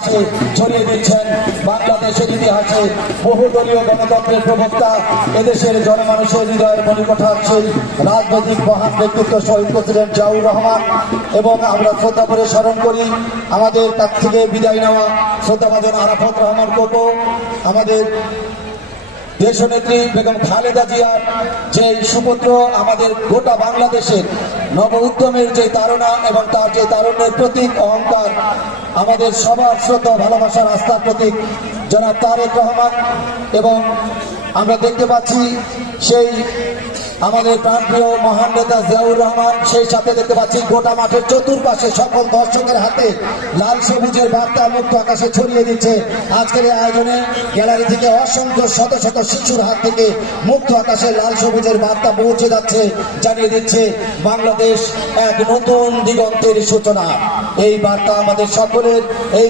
পাশে ছড়িয়ে দিচ্ছেন। বাংলাদেশের ইতিহাসে বহুদলীয় গণতন্ত্রের প্রবক্তা, এদেশের জনমানুষের হৃদয়ের মণিকোঠার সেই রাজনৈতিক মহান ব্যক্তিত্ব শহীদ প্রেসিডেন্ট জিয়াউর রহমান। এবং আমরা শ্রদ্ধা করে স্মরণ করি আমাদের কাছ থেকে বিদায় নেওয়া শ্রদ্ধাভাজন আরাফাত রহমান কোকো, আমাদের দেশনেত্রী বেগম খালেদা জিয়ার যে সুপুত্র, আমাদের গোটা বাংলাদেশের নব উদ্যমের যে তারুণা এবং তার যে তারুণ্যের প্রতীক অহংকার, আমাদের সবার শ্রদ্ধা ভালোবাসার আস্থার প্রতীক জনাব তারেক রহমান। এবং আমরা দেখতে পাচ্ছি সেই আমাদের প্রাণপ্রিয় মহান নেতা জিয়াউর রহমান, সেই সাথে দেখতে পাচ্ছি গোটা মাঠের চতুর্পাশে সকল দর্শকের হাতে লাল সবুজের বার্তা মুক্ত আকাশে ছড়িয়ে দিচ্ছে। আজকের এই আয়োজনে গ্যালারি থেকে অসংখ্য শত শত শিশুর হাত থেকে মুক্ত আকাশে লাল সবুজের বার্তা পৌঁছে যাচ্ছে, জানিয়ে দিচ্ছে বাংলাদেশ এক নতুন দিগন্তের সূচনা। এই বার্তা আমাদের সকলের। এই